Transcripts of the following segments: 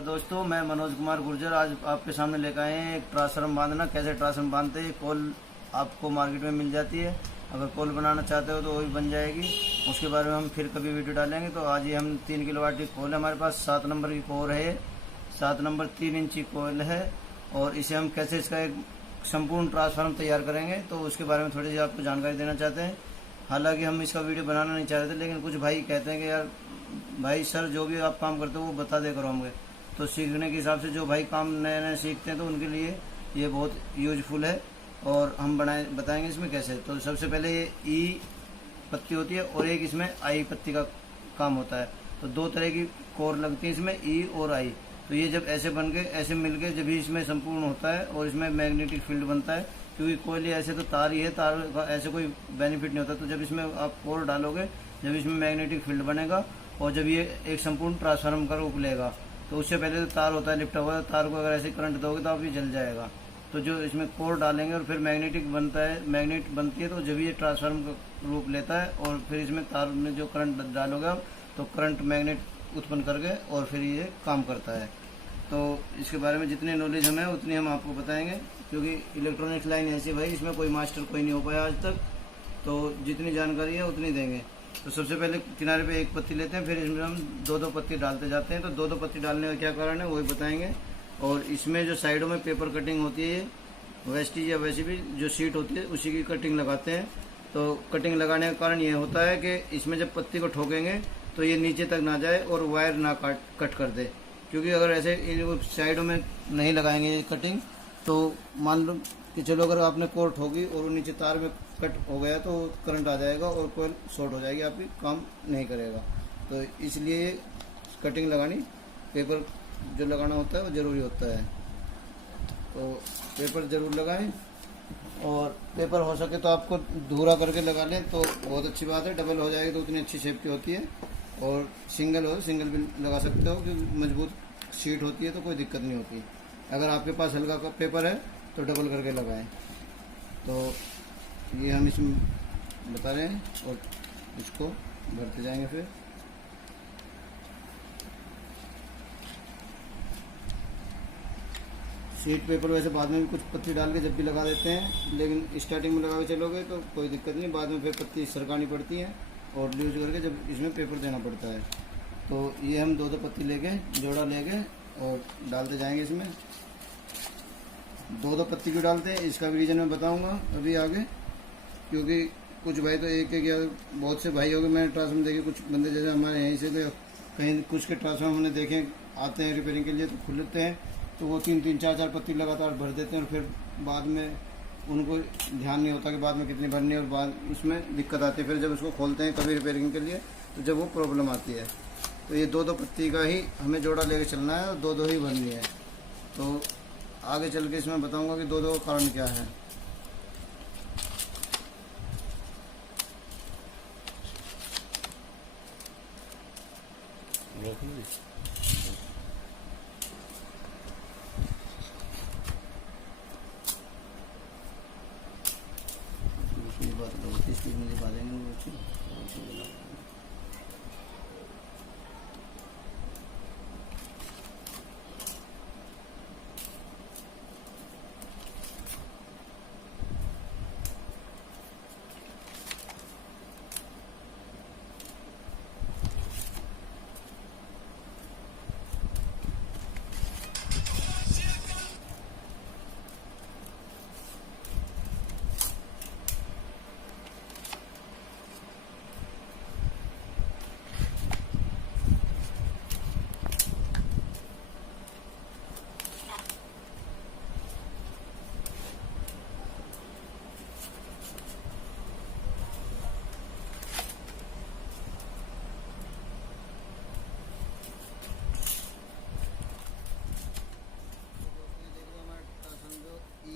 दोस्तों, मैं मनोज कुमार गुर्जर आज आपके सामने लेकर आए हैं एक ट्रांसफार्मर बांधना। कैसे ट्रांसफार्मर बांधते हैं, कॉल आपको मार्केट में मिल जाती है। अगर कॉल बनाना चाहते हो तो वो भी बन जाएगी। उसके बारे में हम फिर कभी वीडियो डालेंगे। तो आज ही हम 3 किलोवाट की कॉल है, हमारे पास 7 नंबर की कोर है, 7 नंबर 3 इंची कोयल है। और इसे हम कैसे इसका एक संपूर्ण ट्रांसफार्मर तैयार करेंगे तो उसके बारे में थोड़ी सी आपको जानकारी देना चाहते हैं। हालांकि हम इसका वीडियो बनाना नहीं चाह रहे थे, लेकिन कुछ भाई कहते हैं कि यार भाई सर जो भी आप काम करते हो वो बता दे करो हमें। तो सीखने के हिसाब से जो भाई काम नए नए सीखते हैं तो उनके लिए ये बहुत यूजफुल है और हम बताएंगे इसमें कैसे। तो सबसे पहले ये ई पत्ती होती है और एक इसमें आई पत्ती का काम होता है। तो 2 तरह की कोर लगती है इसमें, ई और आई। तो ये जब ऐसे बन के ऐसे मिल के जब भी इसमें संपूर्ण होता है और इसमें मैग्नेटिक फील्ड बनता है, क्योंकि कोयले ऐसे तो तार ही है, तार का ऐसे कोई बेनिफिट नहीं होता। तो जब इसमें आप कोर डालोगे, जब इसमें मैग्नेटिक फील्ड बनेगा और जब ये एक संपूर्ण ट्रांसफार्मर का रूप लेगा, तो उससे पहले तो तार होता है लिपटा हुआ, तार को अगर ऐसे करंट दोगे तो आप ये जल जाएगा। तो जो इसमें कोर डालेंगे और फिर मैग्नेटिक बनता है, मैग्नेट बनती है, तो जब ये ट्रांसफार्मर का रूप लेता है और फिर इसमें तार में जो करंट डालोगे आप, तो करंट मैग्नेट उत्पन्न करके और फिर ये काम करता है। तो इसके बारे में जितनी नॉलेज हमें उतनी हम आपको बताएंगे, क्योंकि इलेक्ट्रॉनिक्स लाइन ऐसी भाई इसमें कोई मास्टर कोई नहीं हो पाया आज तक। तो जितनी जानकारी है उतनी देंगे। तो सबसे पहले किनारे पे एक पत्ती लेते हैं, फिर इसमें हम 2-2 पत्ती डालते जाते हैं। तो 2-2 पत्ती डालने का क्या कारण है वही बताएंगे। और इसमें जो साइडों में पेपर कटिंग होती है, वेस्टीज या वैसे भी जो शीट होती है उसी की कटिंग लगाते हैं। तो कटिंग लगाने का कारण ये होता है कि इसमें जब पत्ती को ठोकेंगे तो ये नीचे तक ना जाए और वायर ना कट कर दे। क्योंकि अगर ऐसे साइडों में नहीं लगाएंगे ये कटिंग, तो मान लो कि चलो अगर आपने कोर ठोकी और नीचे तार में कट हो गया तो करंट आ जाएगा और कोयल शॉर्ट हो जाएगी, आपकी काम नहीं करेगा। तो इसलिए कटिंग लगानी, पेपर जो लगाना होता है वो ज़रूरी होता है। तो पेपर ज़रूर लगाएं और पेपर हो सके तो आपको धूरा करके लगा लें तो बहुत अच्छी बात है। डबल हो जाएगी तो उतनी अच्छी शेप की होती है। और सिंगल हो सिंगल भी लगा सकते हो, क्योंकि मजबूत शीट होती है तो कोई दिक्कत नहीं होती। अगर आपके पास हल्का का पेपर है तो डबल करके लगाएं। तो ये हम इसमें बता रहे हैं और इसको भरते जाएंगे। फिर शीट पेपर वैसे बाद में भी कुछ पत्ती डाल के जब भी लगा देते हैं, लेकिन स्टार्टिंग में लगा के चलोगे तो कोई दिक्कत नहीं, बाद में फिर पत्ती सरकानी पड़ती है और यूज करके जब इसमें पेपर देना पड़ता है। तो ये हम 2-2 पत्ती लेके जोड़ा लेके और डालते जाएंगे इसमें। 2-2 पत्ती क्यों डालते हैं इसका भी रीज़न मैं बताऊंगा अभी आगे, क्योंकि कुछ भाई तो एक या बहुत से भाई हो गए मैंने ट्रांसफार्मर देखे, कुछ बंदे जैसे हमारे यहीं से कहीं कुछ के ट्रांसफार्मर हमने देखे आते हैं रिपेयरिंग के लिए तो खुलते हैं, तो वो 3-3, 4-4 पत्ती लगातार भर देते हैं और फिर बाद में उनको ध्यान नहीं होता कि बाद में कितनी भरनी है और बाद उसमें दिक्कत आती है। फिर जब उसको खोलते हैं कभी रिपेयरिंग के लिए तो जब वो प्रॉब्लम आती है। तो ये 2-2 पत्ती का ही हमें जोड़ा लेके चलना है और 2-2 ही भरनी है। तो आगे चल के इसमें बताऊंगा कि 2-2 का कारण क्या है। बात बहुत स्पीड में दिखा देंगे वो अच्छी।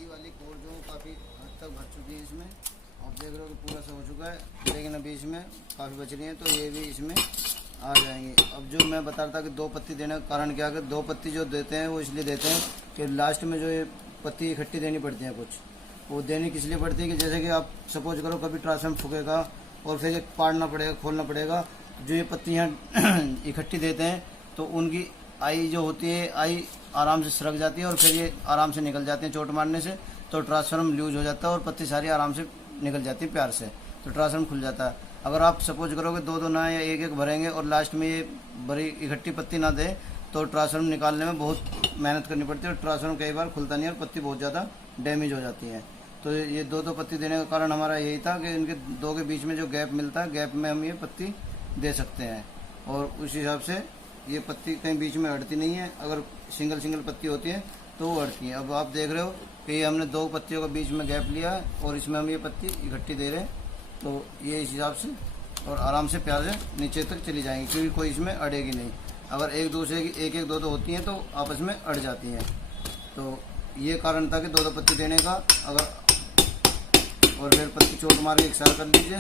वाली कोर जो काफ़ी हद तक भर चुकी है इसमें, आप देख रहे हो कि पूरा सा हो चुका है, लेकिन अभी इसमें काफ़ी बच रही है तो ये भी इसमें आ जाएंगे। अब जो मैं बता रहा था कि 2 पत्ती देने का कारण क्या है, 2 पत्ती जो देते हैं वो इसलिए देते हैं कि लास्ट में जो ये पत्ती इकट्ठी देनी पड़ती है, कुछ वो देनी किस लिए पड़ती है कि जैसे कि आप सपोज करो कभी ट्रांसफार्मर ठुकेगा और फिर पाड़ना पड़ेगा, खोलना पड़ेगा। जो ये पत्तियाँ इकट्ठी देते हैं तो उनकी आई जो होती है, आई आराम से सरक जाती है और फिर ये आराम से निकल जाती है चोट मारने से। तो ट्रांसफार्मर लूज हो जाता है और पत्ती सारी आराम से निकल जाती है प्यार से, तो ट्रांसफार्मर खुल जाता है। अगर आप सपोज करोगे दो दो ना या एक एक भरेंगे और लास्ट में ये बड़ी इकट्ठी पत्ती ना दे तो ट्रांसफार्मर निकालने में बहुत मेहनत करनी पड़ती है और ट्रांसफार्मर कई बार खुलता नहीं है और पत्ती बहुत ज़्यादा डैमेज हो जाती है। तो ये दो दो पत्ती देने का कारण हमारा यही था कि इनके दो के बीच में जो गैप मिलता है, गैप में हम ये पत्ती दे सकते हैं और उस हिसाब से ये पत्ती कहीं बीच में अड़ती नहीं है। अगर सिंगल सिंगल पत्ती होती है तो वो अड़ती है। अब आप देख रहे हो कि हमने दो पत्तियों के बीच में गैप लिया और इसमें हम ये पत्ती इकट्ठी दे रहे हैं, तो ये इस हिसाब से और आराम से प्यार से नीचे तक चली जाएंगी क्योंकि कोई इसमें अड़ेगी नहीं। अगर एक दूसरे की एक एक दो दो होती हैं तो आपस में अड़ जाती हैं। तो ये कारण था कि दो दो पत्ती देने का। अगर और फिर पत्ती चोट मार के इकसार कर लीजिए।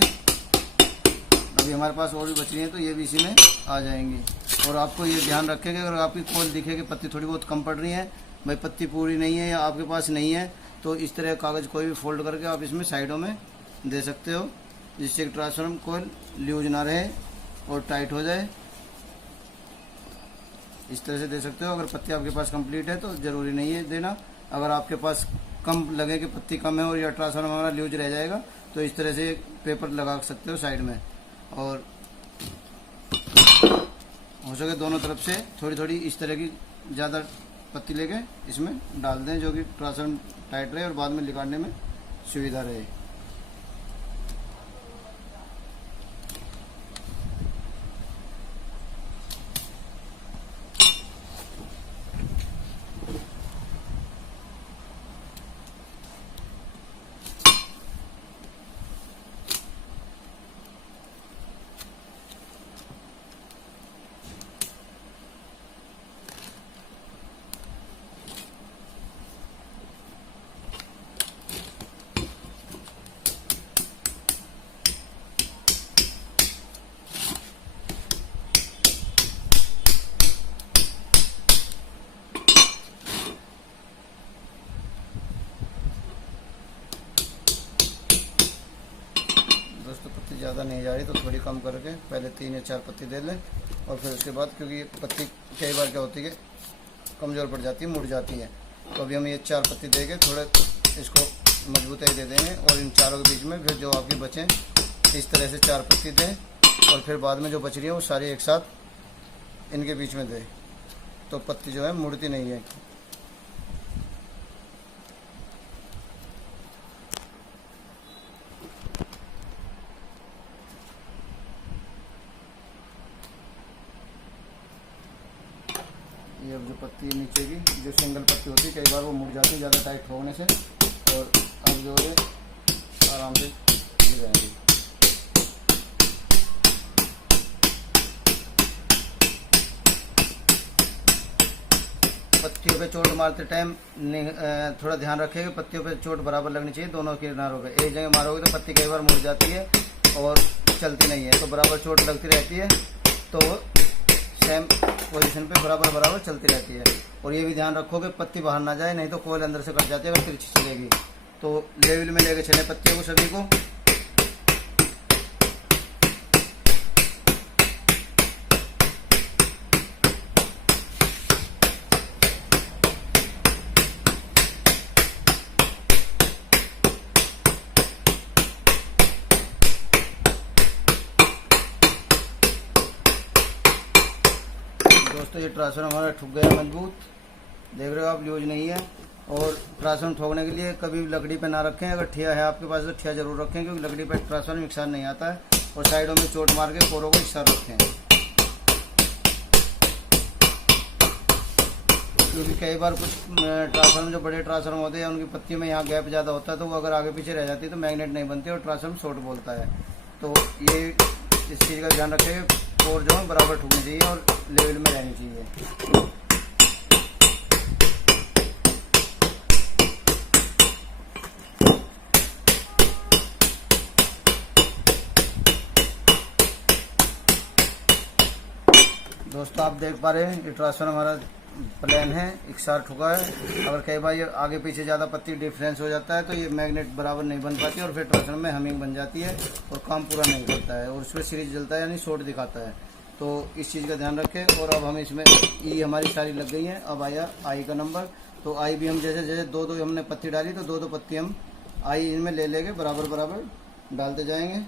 अभी हमारे पास और भी बच रही हैं तो ये भी इसी में आ जाएंगी। और आपको ये ध्यान रखें कि अगर आपकी कोल दिखे कि पत्ती थोड़ी बहुत कम पड़ रही है, भाई पत्ती पूरी नहीं है या आपके पास नहीं है, तो इस तरह कागज़ कोई भी फोल्ड करके आप इसमें साइडों में दे सकते हो जिससे ट्रांसफार्मर कोल लूज ना रहे और टाइट हो जाए। इस तरह से दे सकते हो। अगर पत्ती आपके पास कंप्लीट है तो ज़रूरी नहीं है देना। अगर आपके पास कम लगे कि पत्ती कम है और या ट्रांसफार्मर हमारा लूज रह जाएगा तो इस तरह से पेपर लगा सकते हो साइड में और हो सके दोनों तरफ से थोड़ी थोड़ी इस तरह की ज़्यादा पत्ती लेके इसमें डाल दें जो कि ट्रांसफार्मर टाइट रहे और बाद में निकालने में सुविधा रहे। पत्ती ज़्यादा नहीं जा रही तो थोड़ी कम करके पहले 3 या 4 पत्ती दे लें और फिर उसके बाद, क्योंकि ये पत्ती कई बार क्या होती है कि कमज़ोर पड़ जाती है, मुड़ जाती है, तो अभी हम ये 4 पत्ती देके थोड़े इसको मजबूती दे देंगे और इन चारों के बीच में फिर जो आपकी बचें इस तरह से 4 पत्ती दें और फिर बाद में जो बच रही है वो सारी एक साथ इनके बीच में दें, तो पत्ती जो है मुड़ती नहीं है। ये अब जो पत्ती है नीचे की जो सिंगल पत्ती होती है कई बार वो मुड़ जाती है ज़्यादा टाइट होने से, और अब जो है आराम से गिर जाएंगी। पत्तियों पे चोट मारते टाइम थोड़ा ध्यान रखें कि पत्तियों पे चोट बराबर लगनी चाहिए दोनों किनारों पे। एक जगह मारोगे तो पत्ती कई बार मुड़ जाती है और चलती नहीं है, तो बराबर चोट लगती रहती है तो सेम पोजीशन पे बराबर चलती रहती है। और ये भी ध्यान रखो कि पत्ती बाहर ना जाए, नहीं तो कोयल अंदर से कट जाती है अगर तिरछी चलेगी। तो लेवल में लेके चले पत्तियों को सभी को। दोस्तों ये ट्रांसफार्मर हमारा ठुक गया मजबूत, देख रहे हो आप, यूज नहीं है। और ट्रांसफार्मर ठोकने के लिए कभी भी लकड़ी पे ना रखें, अगर ठिया है आपके पास तो ठिया जरूर रखें क्योंकि लकड़ी पे ट्रांसफार्मर में इकसार नहीं आता है। और साइडों में चोट मार के कोरों को इकसार रखें क्योंकि कई बार कुछ ट्रांसफार्मर जो बड़े ट्रांसफार्मर होते हैं उनकी पत्तियों में यहाँ गैप ज़्यादा होता है, तो वो अगर आगे पीछे रह जाती है तो मैग्नेट नहीं बनती और ट्रांसफार्मर शॉर्ट बोलता है। तो ये इस चीज़ का ध्यान रखें, कोर जो है बराबर ठुकनी चाहिए और लेवल में रहनी चाहिए। दोस्तों आप देख पा रहे हैं ये ट्रांसफार्मर हमारा प्लेन है, इकसार ठुका है। अगर कई बार ये आगे पीछे ज़्यादा पत्ती डिफरेंस हो जाता है तो ये मैग्नेट बराबर नहीं बन पाती और फिर ट्रांसफार्मर में हमिंग बन जाती है और काम पूरा नहीं करता है और उसमें सीरीज जलता है यानी शॉर्ट दिखाता है। तो इस चीज़ का ध्यान रखें। और अब हम इसमें ई हमारी सारी लग गई हैं। अब आया आई का नंबर, तो आई भी हम जैसे जैसे दो दो हमने पत्ती डाली तो दो दो पत्ती हम आई इनमें ले लेंगे, बराबर बराबर डालते जाएंगे।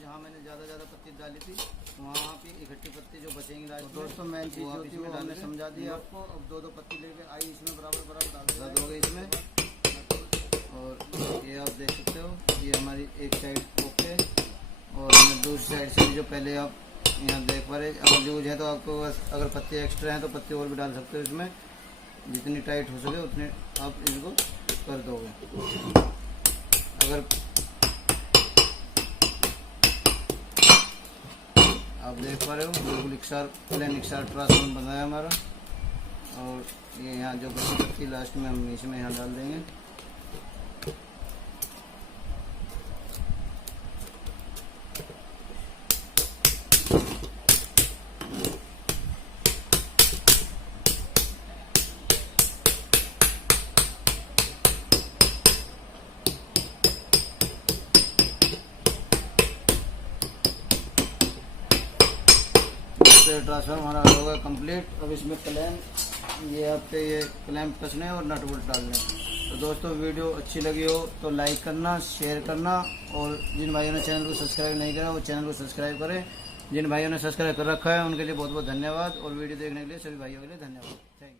जहाँ मैंने ज़्यादा पत्ती डाली थी वहाँ पे इकट्ठी पत्ती जो बचेंगी लास्ट में। दोस्तों मेन चीज़ जो थी वो हमने समझा दी आपको। अब दो दो पत्ती लेके आई इसमें बराबर बराबर डाल हो गई इसमें। और ये आप देख सकते हो, ये हमारी एक साइड ओके, और हमने दूसरी साइड से भी जो पहले आप यहाँ देख पा रहे, अगर लूज है तो आपको अगर पत्ती एक्स्ट्रा हैं तो पत्ती और भी डाल सकते हो इसमें। जितनी टाइट हो सके उतने आप इनको कर दोगे। अगर आप देख पा रहे हो बिल्कुल इकसार प्लेन इकसार ट्रांसफॉर्म बना है हमारा। और ये यहाँ जो बची पत्ती लास्ट में हम इसमें यहाँ डाल देंगे। ट्रांसफर हमारा होगा कंप्लीट। अब इसमें क्लैंप, ये आपके ये क्लैंप कसने और नट बोल्ट डालने। तो दोस्तों वीडियो अच्छी लगी हो तो लाइक करना, शेयर करना, और जिन भाइयों ने चैनल को सब्सक्राइब नहीं करा वो चैनल को सब्सक्राइब करें। जिन भाइयों ने सब्सक्राइब कर रखा है उनके लिए बहुत बहुत धन्यवाद, और वीडियो देखने के लिए सभी भाइयों के लिए धन्यवाद। Thank you.